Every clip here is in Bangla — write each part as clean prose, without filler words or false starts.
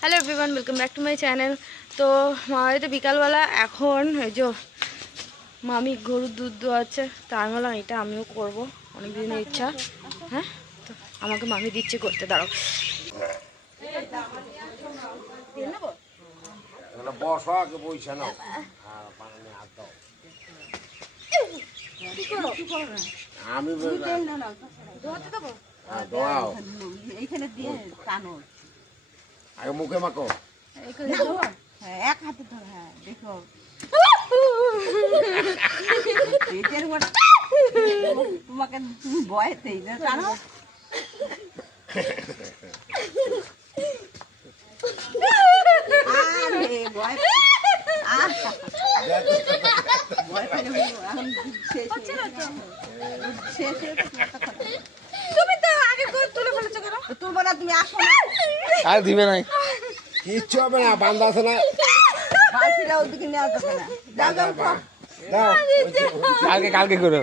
Hello everyone, welcome back to my channel. তো মামাবাড়িতে বিকালবেলা এখন এই যে মামি গরুর দুধ দোয়াচ্ছে, তা আমি বললাম এটা আমিও করবো, অনেক দিনের ইচ্ছা। হ্যাঁ, তো আমাকে মামি দিচ্ছে করতে, দাঁড়াও। আমি এইখানে দিয়ে টানো, আগে মুখে মাখো, এক হাতে ধর। হ্যাঁ দেখো তোমাকে, তুমি বয়েতেই টানো। তুমি তো আগে তুলে ফেলেছো কেন? তুলবো না, তুমি আসো না। আর দিবে না, কিচ্ছু হবে না, বান্ধা আছে না, বালতিটা ওদিকে নেওয়া যাবে না। দাও দাও দাও, কালকে করো।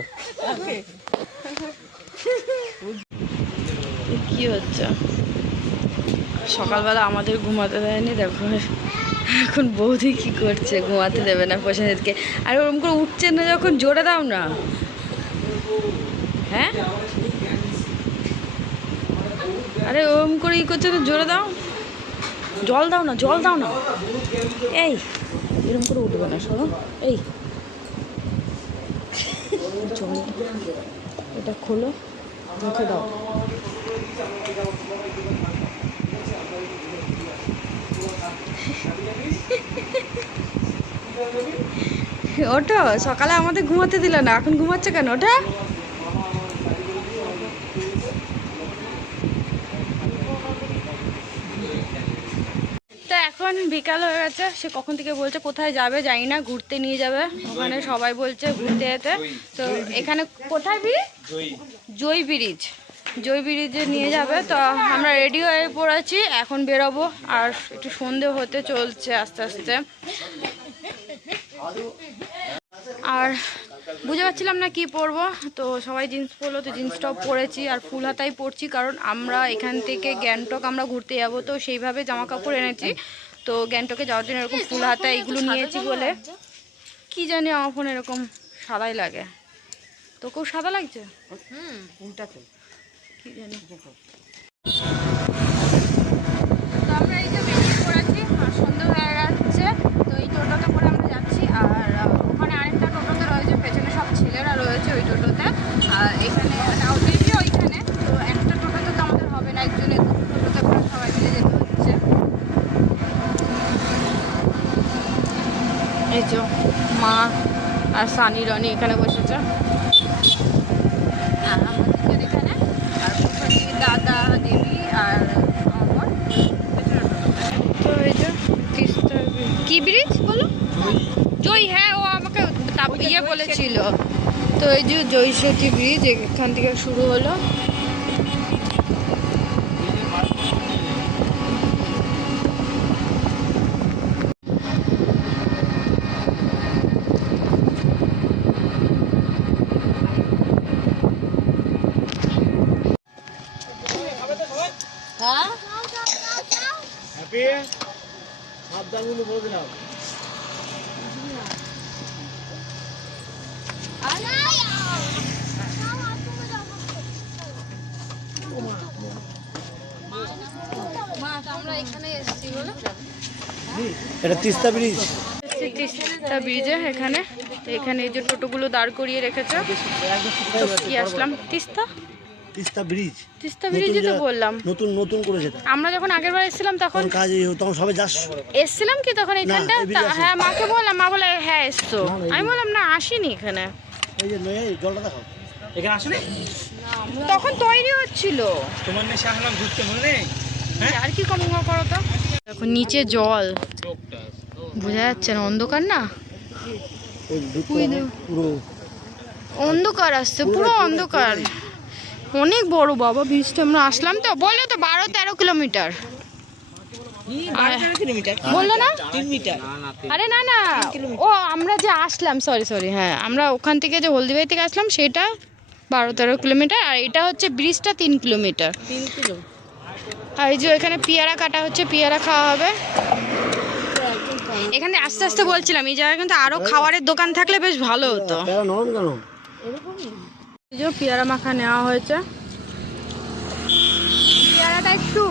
কি হচ্ছে? সকালবেলা আমাদের ঘুমাতে দেয়নি, দেখো এখন বৌদি কি করছে, ঘুমাতে দেবে না প্রসেনজিৎকে। আর ওরকম করে উঠছে না যখন, জোরে দাও না। হ্যাঁ, আরে ওরকম করে ই করছে তো, জোরে দাও, জল দাও না, জল দাও না। এই এরকম করে উঠবে না, শোনো। এই জল, এটা খোলো, মুখে দাও। ওঠো, সকালে আমাদের ঘুমাতে দিল না, এখন ঘুমাচ্ছে কেন? ওঠা। তো এখন বিকাল হয়ে গেছে, সে কখন থেকে বলছে কোথায় যাবে জানি না, ঘুরতে নিয়ে যাবে। ওখানে সবাই বলছে ঘুরতে যেতে। তো এখানে কোথায় ব্রিজ? জয় ব্রিজ, জয় ব্রিজে নিয়ে যাবে। তো আমরা রেডি হয়ে পড়েছি, এখন বেরোবো। আর একটু সন্ধে হতে চলছে আস্তে আস্তে। আর বুঝতে পারছিলাম না কি পরবো, তো সবাই জিন্স পরলো, তো জিন্স টপ পরেছি আর ফুল হাতাই পরছি, কারণ আমরা এখান থেকে গ্যাংটক আমরা ঘুরতে যাব, তো সেইভাবে জামা কাপড় এনেছি। তো গ্যাংটকে যাওয়ার জন্য এরকম ফুল হাতা এগুলো নিয়েছি বলে, কি জানি আমার ফোন এরকম সাদাই লাগে। তোকেও সাদা লাগছে? উল্টাতে কি জানি। তো আমরা এই যে বেরিয়ে পড়েছি, আর সন্ধ্যে হয়ে যাচ্ছে। তো এই টোটোতে করে আমরা যাচ্ছি, আর ওখানে আরেকটা টোটোতে রয়েছে, পেছনে সব ছেলেরা রয়েছে ওই টোটোতে। আর এখানে ওইখানে, তো একটা টোটোতে তো আমাদের হবে না, একজনের টোটোতে করে সবাই মিলে যেতে হচ্ছে। এই যে মা আর সানি রনি এখানে বসেছে, আর আমাদের এখানে, আর দাদা দেবী আর আমার। তো এই যে তিস্তা কি ব্রিজ বলো? জয়, হ্যাঁ ও আমাকে ইয়ে বলেছিল। তো এই যে জয়সতী ব্রিজ এখান থেকে শুরু হলো। হ্যাঁ সাবধানগুলো বলে দাও। আমরা এখানে এসেছি বলো, এটা তিস্তা ব্রিজ। তিস্তা ব্রিজে এখানে, তো এখানে এই যে টোটোগুলো দাঁড় করিয়ে রেখেছে। কি আসলাম তিস্তা, তিস্তা ব্রিজ, তিস্তা ব্রিজে তো বললাম নতুন নতুন করেছে। আমরা যখন আগের বার এসেছিলাম তখন কাজ তখন সবাই যাস এসেছিলাম কি তখন এখানটা? হ্যাঁ মাকে বললাম, মা বলে হ্যাঁ এসছো। আমি বললাম না আসিনি এখানে। এই যে জলটা দেখো, এখানে আসলে তখন তৈরি হচ্ছিল। তোমার নেই আসলাম ঘুরতে, মনে নেই? আর কি কম করো তো। দেখো নিচে জল, বোঝা যাচ্ছে না, অন্ধকার না, পুরো অন্ধকার আসছে, পুরো অন্ধকার। অনেক বড় বাবা ব্রিজটা, আমরা আসলাম তো বললো তো 12-13 কিলোমিটার বললো না? 3 মিটার। আরে না না, ও আমরা যে আসলাম, সরি হ্যাঁ, আমরা ওখান থেকে যে হলদিবাড়ি থেকে আসলাম সেটা 12-13 কিলোমিটার, আর এটা হচ্ছে ব্রিজটা 3 কিলোমিটার। আর এই যে এখানে পেয়ারা কাটা হচ্ছে, পেয়ারা খাওয়া হবে। এখানে আস্তে আস্তে বলছিলাম এই জায়গায় কিন্তু আরো খাবারের দোকান থাকলে বেশ ভালো হতো। নরম কেন? এই যে পেয়ারা মাখা নেওয়া হয়েছে, পেয়ারাটা একটু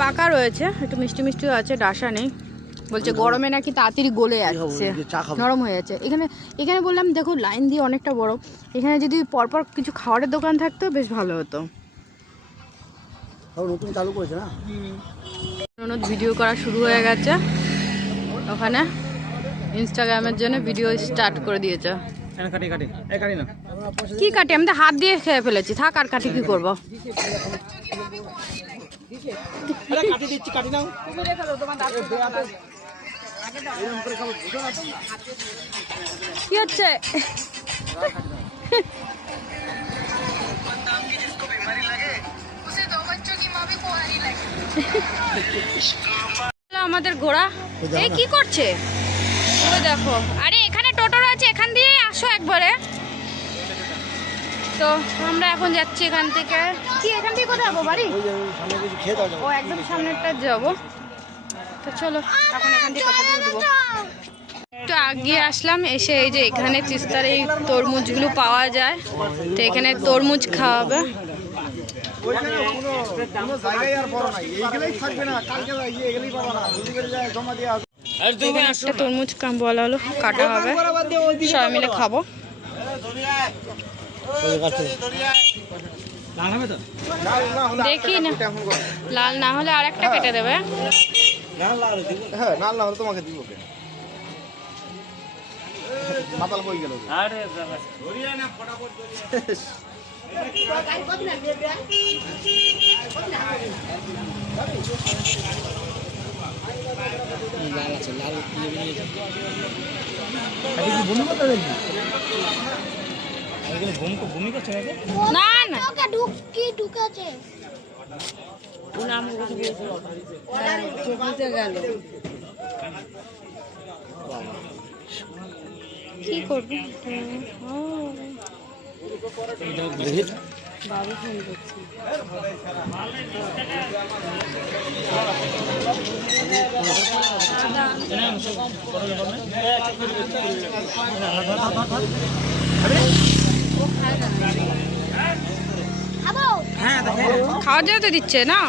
পাকা রয়েছে, একটু মিষ্টি মিষ্টিও আছে, ডাসা নেই। বলছে গরমে নাকি তাড়াতাড়ি গলে যাচ্ছে, নরম হয়ে যাচ্ছে। এখানে এখানে বললাম দেখো লাইন দিয়ে অনেকটা বড়, এখানে যদি পরপর কিছু খাবারের দোকান থাকতো বেশ ভালো হতো। নতুন চালু করেছে না? ভিডিও করা শুরু হয়ে গেছে ওখানে, ইনস্টাগ্রামের জন্য ভিডিও স্টার্ট করে দিয়েছে। কি কাটি? আমি তো হাত দিয়ে খেয়ে ফেলেছি, থাক আর কাটি কি করবো। কি হচ্ছে? আমাদের ঘোড়া এই কি করছে ওই দেখো। আরে এখানে টোটোর আছে, এখান দিয়ে আসো একবারে। তো আমরা এখন যাচ্ছি এখান থেকে। কি এখান থেকে কোথায় যাবো? বাড়ি? ও একদম সামনেরটা যাবো। তো চলো এখন এখান থেকে কোথায় উঠবো। একটু আগে আসলাম, এসে এই যে এখানে তিস্তার এই তরমুজগুলো পাওয়া যায়, তো এখানে তরমুজ খাওয়া হবে। এখানে একটা তরমুজ বলা হলো কাটা হবে, সবাই মিলে খাবো। দেখি না লাল না হলে আর একটা কেটে দেবে। হ্যাঁ লাল না হলে তোমাকে দিব। মাতাল কই গেল? আরে ধরিয়া না ফটাফট না না কি করবো? বাবু ফোন করছি। খাওয়ার জন্য তো দিচ্ছে না।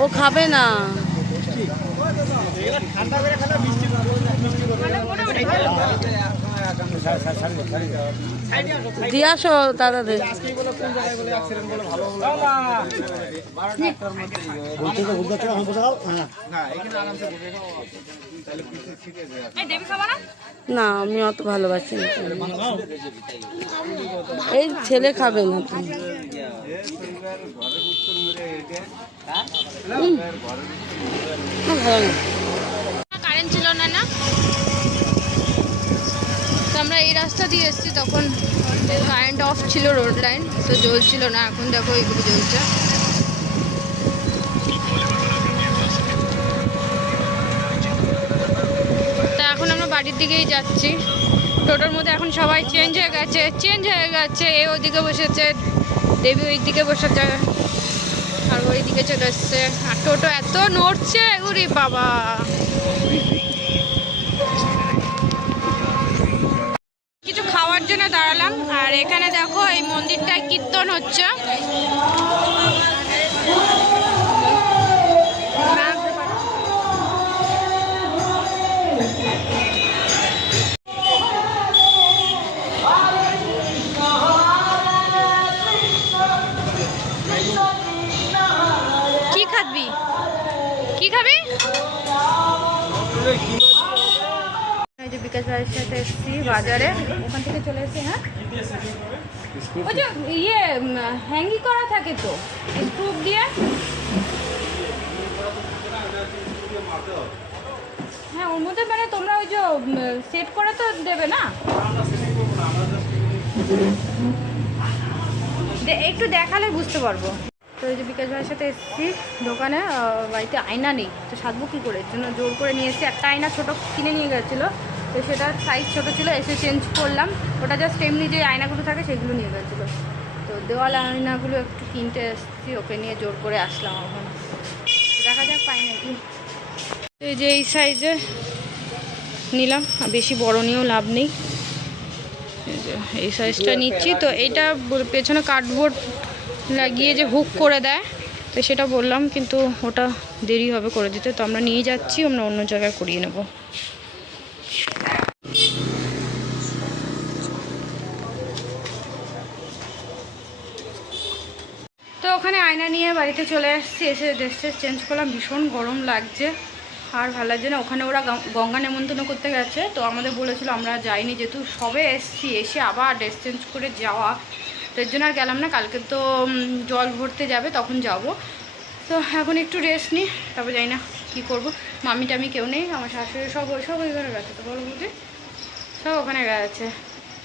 ও খাবে না। দিয়ে আসো দাদাদের। না আমি অত ভালোবাসি না, এই ছেলে খাবে না। কারেন্ট ছিল না না, তো আমরা এই রাস্তা দিয়ে এসেছি, তখন কারেন্ট অফ ছিল, রোড লাইন তো জ্বলছিল না। এখন দেখো এইগুলো জ্বলছে। তা এখন আমরা বাড়ির দিকেই যাচ্ছি। টোটোর মধ্যে এখন সবাই চেঞ্জ হয়ে গেছে। এ ওইদিকে বসেছে, দেবী ওই দিকে বসেছে, আর ওই দিকে চলে এসছে। আর টোটো এত নড়ছে, উরি বাবা। কিছু খাওয়ার জন্য দাঁড়ালাম, আর এখানে দেখো এই মন্দিরটায় কীর্তন হচ্ছে। কি খাবি? কি খাবি? বিকাশ ভাইয়ের সাথে এসেছি বাজারে, ওখান থেকে চলে এসেছি। হ্যাঁ ওই যে ইয়ে হ্যাঙ্গি করা থাকে তো স্ক্রুপ দিয়ে। হ্যাঁ ওর মধ্যে মানে তোমরা ওই যে সেট করে তো দেবে না, একটু দেখালে বুঝতে পারবো। তো এই যে বিকাশ ভাইয়ের সাথে এসেছি দোকানে, বাড়িতে আয়না নেই, তো সাজবো কী করে, এর জন্য জোর করে নিয়ে এসেছি। একটা আয়না ছোটো কিনে নিয়ে গেছিলো, তো সেটার সাইজ ছোটো ছিল, এসে চেঞ্জ করলাম। ওটা জাস্ট এমনি যে আয়নাগুলো থাকে সেগুলো নিয়ে গেছিলো, তো দেওয়াল আয়নাগুলো একটু কিনতে এসেছি, ওকে নিয়ে জোর করে আসলাম। এখন দেখা যাক পাই নাকি। এই যে এই সাইজে নিলাম, বেশি বড় নিয়েও লাভ নেই, এই সাইজটা নিচ্ছি। তো এটা পেছনে কার্ডবোর্ড লাগিয়ে যে হুক করে দেয়, তো সেটা বললাম, কিন্তু ওটা দেরি হবে করে দিতে, তো আমরা নিয়ে যাচ্ছি, আমরা অন্য জায়গায় করিয়ে নেব। তো ওখানে আয়না নিয়ে বাড়িতে চলে এসেছি, এসে ড্রেস চেঞ্জ করলাম, ভীষণ গরম লাগছে আর ভালো লাগছে না। ওখানে ওরা গঙ্গা নেমন্তন্ন করতে গেছে, তো আমাদের বলেছিল, আমরা যাইনি, যেহেতু সবে এসেছি, এসে আবার ড্রেস চেঞ্জ করে যাওয়া, তো এর জন্য আর গেলাম না। কালকে তো জল ভরতে যাবে, তখন যাব। তো এখন একটু রেস্ট নিই, তারপর যাই না কী করবো। মামি টামি কেউ নেই, আমার শাশুড়ি সব ওইখানে গেছে, তো বলো বুঝি সব ওখানে গেছে,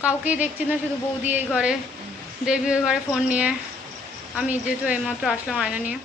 কাউকেই দেখছি না, শুধু বৌদি এই ঘরে, দেবী ওই ঘরে ফোন নিয়ে, আমি যেহেতু এইমাত্র আসলাম আয়না নিয়ে।